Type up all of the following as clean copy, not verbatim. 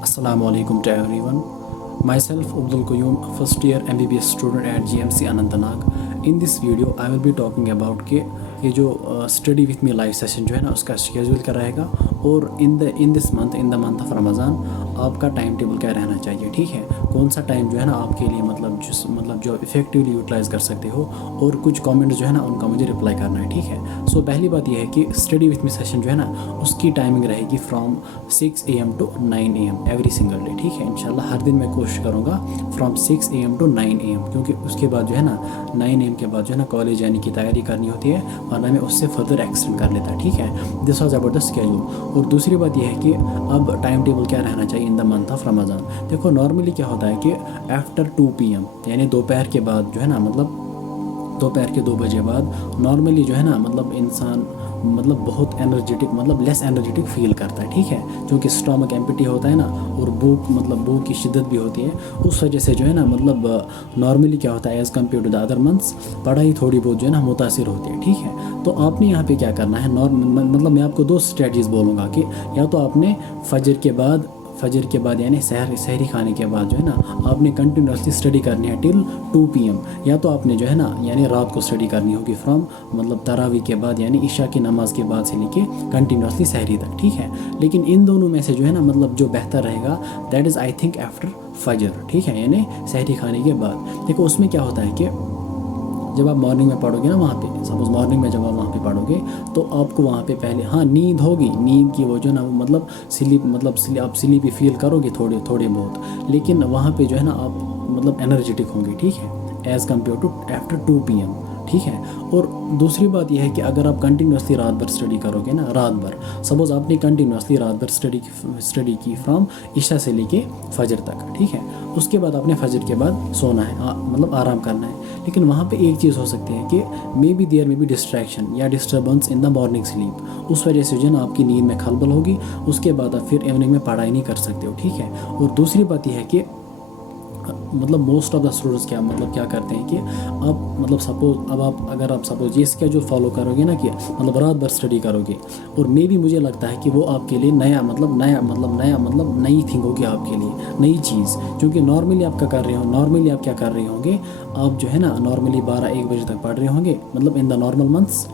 Assalamu alaikum to everyone. Myself Abdul Qayyum, first year MBBS student at GMC Anantnag. In this video I will be talking about कि ये जो study with me live session जो है ना उसका schedule क्या रहेगा और in this month in the month of Ramzan आपका टाइम टेबल क्या रहना चाहिए। ठीक है, कौन सा टाइम जो है ना आपके लिए मतलब जो इफेक्टिवली यूटिलाइज़ कर सकते हो और कुछ कमेंट्स जो है ना उनका मुझे रिप्लाई करना है। ठीक है, सो पहली बात यह है कि स्टडी विथ मी सेशन जो है ना उसकी टाइमिंग रहेगी from 6 AM to 9 AM every single day. ठीक है, इंशाल्लाह हर दिन मैं कोशिश करूँगा फ्रॉम 6 AM to 9 AM, क्योंकि उसके बाद जो है ना 9 AM के बाद जो है ना कॉलेज जाने की तैयारी करनी होती है, वरना मैं उससे फर्दर एक्सटेंड कर लेता। ठीक है, this was about the schedule. और दूसरी बात यह है कि अब टाइम टेबल क्या रहना चाहिए in the month of Ramzan. देखो नॉर्मली क्या होता है कि आफ्टर 2 PM यानी दोपहर के बाद जो है ना दोपहर के 2 बजे बाद नॉर्मली जो है ना इंसान बहुत एनर्जेटिक लेस एनर्जेटिक फील करता है। ठीक है, क्योंकि स्टमक एम्प्टी होता है ना और भूख की शिद्दत भी होती है। उस वजह से जो है ना नॉर्मली क्या होता है as compare to the other months पढ़ाई थोड़ी बहुत जो है ना मुतासिर होती है। ठीक है, तो आपने यहाँ पे क्या करना है मैं आपको 2 स्ट्रेटजीज़ बोलूँगा कि या तो आपने फजर के बाद यानी सहरी खाने के बाद जो है ना आपने कंटिन्यूसली स्टडी करनी है टिल 2 PM, या तो आपने जो है ना यानी रात को स्टडी करनी होगी फ्रॉम तरावी के बाद यानी इशा की नमाज के बाद से लेके कंटिन्यूसली सहरी तक। ठीक है, लेकिन इन दोनों में से जो है ना जो बेहतर रहेगा that is I think after फजर। ठीक है, यानी सहरी खाने के बाद। देखो उसमें क्या होता है कि जब आप मॉर्निंग में पढ़ोगे ना वहाँ पे सपोज मॉर्निंग में जब आप वहाँ पे पढ़ोगे तो आपको वहाँ पे पहले नींद होगी, नींद की वो जो ना आप स्लीपी फील करोगे थोड़े बहुत, लेकिन वहाँ पे जो है ना आप एनर्जेटिक होंगे। ठीक है, as compare to after 2 PM। ठीक है, और दूसरी बात यह है कि अगर आप कंटिन्यूसली रात भर स्टडी करोगे ना रात भर, सपोज़ आपने कंटिन्यूसली रात भर स्टडी की फ्रॉम इशा से लेके फजर तक। ठीक है, उसके बाद आपने फजर के बाद सोना है आराम करना है, लेकिन वहाँ पे एक चीज़ हो सकती है कि देयर मे बी डिस्ट्रैक्शन या disturbance in the morning sleep. उस वजह से जो है ना आपकी नींद में खलबल होगी, उसके बाद आप फिर इवनिंग में पढ़ाई नहीं कर सकते हो। ठीक है, और दूसरी बात यह है कि मोस्ट ऑफ द स्टूडेंट्स क्या करते हैं कि अब सपोज अगर आप सपोज ये स्केड्यूल फॉलो करोगे ना कि रात भर स्टडी करोगे, और मे भी मुझे लगता है कि वो आपके लिए नया नई थिंग होगी आपके लिए, नई चीज़। क्योंकि नॉर्मली आप क्या कर रहे होंगे आप जो है ना नॉर्मली 12-1 बजे तक पढ़ रहे होंगे इन द नॉर्मल मंथ्स,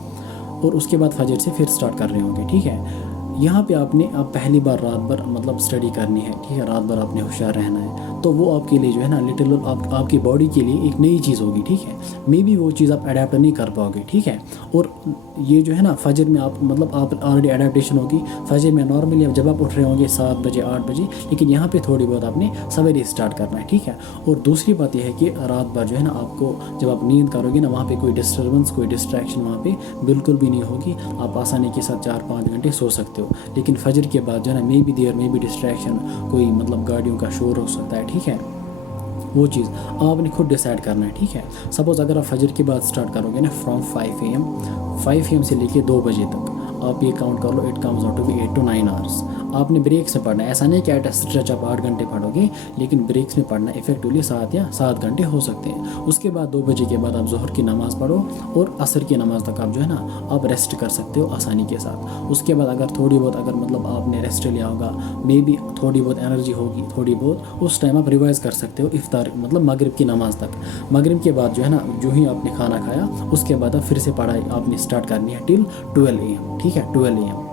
और उसके बाद फजर से फिर स्टार्ट कर रहे होंगे। ठीक है, यहाँ पे आप पहली बार रात भर स्टडी करनी है। ठीक है, रात भर आपने होशियार रहना है, तो वो आपके लिए जो है ना लिटिल आपकी बॉडी के लिए एक नई चीज़ होगी। ठीक है, मे बी वो चीज़ आप अडेप्ट नहीं कर पाओगे। ठीक है, और ये जो है ना फजर में आप ऑलरेडी अडेप्टेशन होगी। फजर में नॉर्मली जब आप उठ रहे होंगे 7 बजे 8 बजे, लेकिन यहाँ पे थोड़ी बहुत आपने सवेरे स्टार्ट करना है। ठीक है, और दूसरी बात यह है कि रात भर जो है ना आपको जब आप नींद करोगे ना वहाँ पे कोई डिस्टर्बेंस कोई डिस्ट्रैक्शन वहाँ पे बिल्कुल भी नहीं होगी। आप आसानी के साथ 4-5 घंटे सो सकते हो। लेकिन फजर के बाद जो है ना मे बी डिस्ट्रैक्शन, कोई गाड़ियों का शोर हो सकता है। ठीक है, वो चीज़ आपने खुद डिसाइड करना है। ठीक है, सपोज़ अगर आप फजर के बाद स्टार्ट करोगे ना फ्रॉम 5 AM से लेके 2 बजे तक, आप ये काउंट कर लो, it comes out to be 8 to 9 hours. आपने ब्रेक से पढ़ना है, ऐसा नहीं कि एट स्ट्रेच आप 8 घंटे पढ़ोगे, लेकिन ब्रेक्स में पढ़ना इफेक्टिवली 7 घंटे हो सकते हैं। उसके बाद 2 बजे के बाद आप ज़ोहर की नमाज़ पढ़ो और असर की नमाज़ तक आप जो है ना आप रेस्ट कर सकते हो आसानी के साथ। उसके बाद अगर थोड़ी बहुत आपने रेस्ट लिया होगा, मे बी थोड़ी बहुत एनर्जी होगी थोड़ी बहुत, उस टाइम आप रिवाइज़ कर सकते हो इफ्तार मगरिब की नमाज़ तक। मगरिब के बाद जो है ना जो ही आपने खाना खाया उसके बाद आप फिर से पढ़ाई आपने स्टार्ट करनी है टिल 12 AM। ठीक है, 12 AM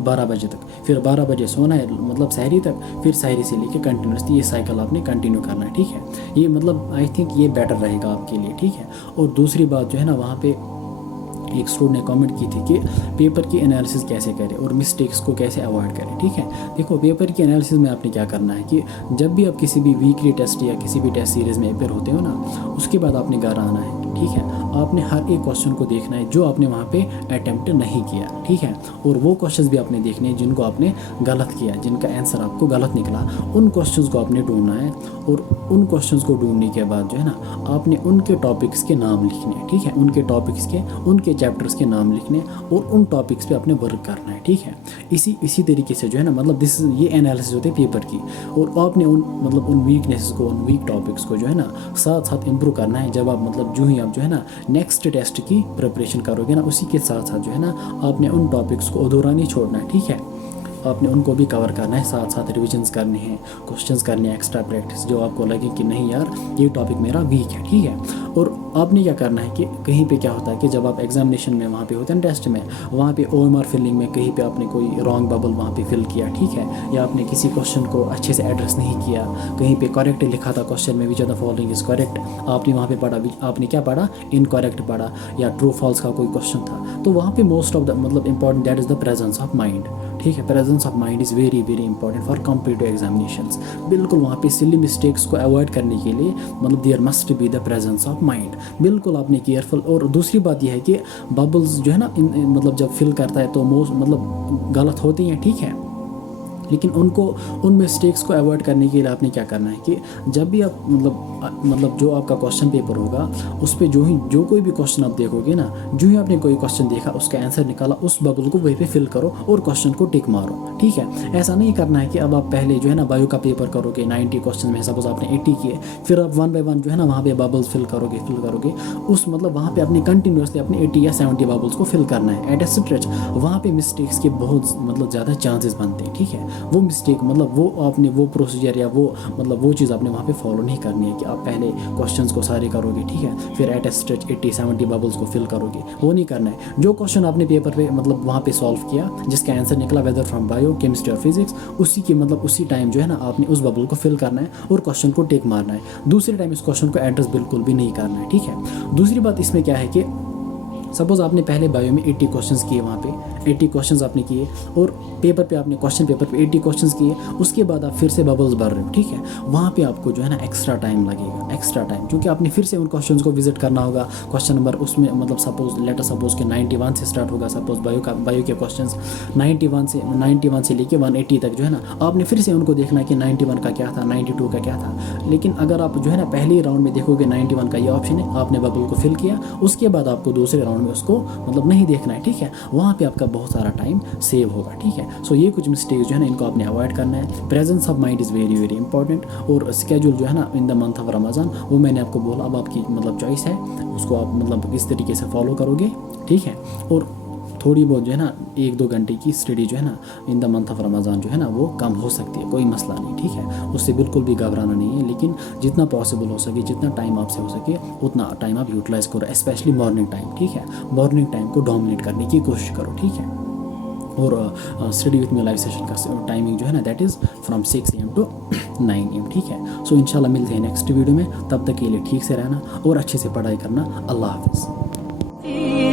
12 बजे तक, फिर 12 बजे सोना है सहरी तक, फिर सहरी से लेके कंटिन्यूसली ये साइकिल आपने कंटिन्यू करना है। ठीक है, ये आई थिंक ये बेटर रहेगा आपके लिए। ठीक है, और दूसरी बात जो है ना वहाँ पे एक स्टूडेंट ने कमेंट की थी कि पेपर की एनालिसिस कैसे करें और मिस्टेक्स को कैसे अवॉइड करें। ठीक है, देखो पेपर की एनालिसिस में आपने क्या करना है कि जब भी आप किसी भी वीकली टेस्ट या किसी भी टेस्ट सीरीज़ में अपेयर होते हो ना, उसके बाद आपने घर आना है। ठीक है, आपने हर एक क्वेश्चन को देखना है जो आपने वहाँ पे अटेम्प्ट नहीं किया। ठीक है, और वो क्वेश्चंस भी आपने देखने हैं जिनको आपने गलत किया, जिनका आंसर आपको गलत निकला, उन क्वेश्चंस को आपने ढूंढना है। और उन क्वेश्चंस को ढूंढने के बाद जो है ना आपने उनके टॉपिक्स के नाम लिखने हैं। ठीक है, उनके चैप्टर्स के नाम लिखने और उन टॉपिक्स पे आपने वर्क करना है। ठीक है, इसी तरीके से जो है ना ये एनालिसिस होते हैं पेपर की, और आपने उन वीकनेसेस को उन वीक टॉपिक्स को जो है ना साथ साथ इम्प्रूव करना है। जब आप जो ही आप जो है ना नेक्स्ट टेस्ट की प्रिपरेशन करोगे ना, उसी के साथ साथ जो है ना आपने उन टॉपिक्स को अधूरा नहीं छोड़ना है। ठीक है, आपने उनको भी कवर करना है, साथ साथ रिविजन्स करने हैं, क्वेश्चंस करने हैं, एक्स्ट्रा प्रैक्टिस जो आपको लगे कि नहीं यार ये टॉपिक मेरा वीक है, ठीक है। और आपने क्या करना है कि कहीं पे क्या होता है कि जब आप एग्जामिनेशन में वहाँ पे होते हैं टेस्ट में, वहाँ पे OMR फिलिंग में कहीं पे आपने कोई रॉन्ग बबल वहाँ पे फिल किया, ठीक है, या आपने किसी क्वेश्चन को अच्छे से एड्रेस नहीं किया, कहीं पे करेक्ट लिखा था क्वेश्चन में which are the following is correct, आपने वहाँ पे पढ़ा, आपने क्या पढ़ा, इनकरेक्ट पढ़ा, या ट्रू फॉल्स का कोई क्वेश्चन था, तो वहाँ पे मोस्ट ऑफ द मतलब important that is the presence of mind, ठीक है। Presence of mind is very very important for competitive examinations. बिल्कुल वहाँ पे सिली मिस्टेक्स को अवॉइड करने के लिए मतलब there must be the presence of mind, बिल्कुल आपने केयरफुल। और दूसरी बात यह है कि बबल्स जो है ना मतलब जब फिल करता है तो मोस्ट मतलब गलत होती हैं, ठीक है, लेकिन उन मिस्टेक्स को अवॉइड करने के लिए आपने क्या करना है कि जब भी आप मतलब जो आपका क्वेश्चन पेपर होगा उस पर जो कोई भी क्वेश्चन आप देखोगे ना, जो ही आपने कोई क्वेश्चन देखा उसका आंसर निकाला, उस बबल को वहीं पे फिल करो और क्वेश्चन को टिक मारो, ठीक है। ऐसा नहीं करना है कि अब आप पहले जो है ना बायो का पेपर करोगे, 90 क्वेश्चन में सपोज आपने 80 किए, फिर आप 1 बाय 1 जो है ना वहाँ पे बबल्स फिल करोगे उस मतलब वहाँ पे आपने कंटिन्यूसली अपने 80 या 70 बबल्स को फिल करना है एट ए स्ट्रेच। वहाँ पे मिस्टेक्स के बहुत मतलब ज़्यादा चांसेस बनते हैं, ठीक है। वो मिस्टेक मतलब वो आपने वो प्रोसीजर या वो मतलब वो चीज़ आपने वहाँ पे फॉलो नहीं करनी है कि आप पहले क्वेश्चंस को सारे करोगे, ठीक है, फिर एट ए स्ट्रेच 80-70 बबल्स को फिल करोगे, वो नहीं करना है। जो क्वेश्चन आपने पेपर पे मतलब वहाँ पे सॉल्व किया, जिसका आंसर निकला वेदर फ्रॉम बायो, केमिस्ट्री और फिजिक्स, उसी टाइम जो है ना आपने उस बबल को फिल करना है और क्वेश्चन को टिक मारना है। दूसरे टाइम इस क्वेश्चन को एड्रेस बिल्कुल भी नहीं करना है, ठीक है। दूसरी बात इसमें क्या है कि सपोज आपने पहले बायो में 80 क्वेश्चंस किए, वहाँ पे 80 क्वेश्चंस आपने किए और पेपर पे आपने क्वेश्चन पेपर पे 80 क्वेश्चंस किए, उसके बाद आप फिर से बबल्स भर रहे हो, ठीक है। वहाँ पे आपको जो है ना एक्स्ट्रा टाइम लगेगा, एक्स्ट्रा टाइम, क्योंकि आपने फिर से उन क्वेश्चंस को विजिट करना होगा। क्वेश्चन नंबर उसमें मतलब सपोज के 91 से स्टार्ट होगा, सपोज बायो के क्वेश्चन 91 से लेके 180 तक जो है ना आपने फिर से उनको देखना है कि 91 का क्या था, 92 का क्या था। लेकिन अगर आप जो है ना पहले ही राउंड में देखोगे 91 का ये ऑप्शन है, आपने बबल को फिल किया, उसके बाद आपको दूसरे राउंड में उसको मतलब नहीं देखना है, ठीक है। वहाँ पे आपका बहुत सारा टाइम सेव होगा, ठीक है। सो ये कुछ मिस्टेक्स जो है ना इनको आपने अवॉइड करना है। Presence of mind is very very important. और स्केड्यूल जो है ना in the month of Ramzan, वो मैंने आपको बोला, अब आपकी मतलब चॉइस है, उसको आप मतलब इस तरीके से फॉलो करोगे, ठीक है। और थोड़ी बहुत जो है ना 1-2 घंटे की स्टडी जो है ना in the month of Ramzan जो है ना वो कम हो सकती है, कोई मसला नहीं, ठीक है, उससे बिल्कुल भी घबराना नहीं है। लेकिन जितना पॉसिबल हो सके, जितना टाइम आपसे हो सके उतना टाइम आप यूटिलाइज़ करो, स्पेशली मॉर्निंग टाइम, ठीक है। मॉर्निंग टाइम को डोमिनेट करने की कोशिश करो, ठीक है। और study with me live session का टाइमिंग जो है ना that is from 6 AM to 9 AM, ठीक है। सो इंशाल्लाह मिलते हैं नेक्स्ट वीडियो में, तब तक के लिए ठीक से रहना और अच्छे से पढ़ाई करना। अल्लाह हाफ़िज़।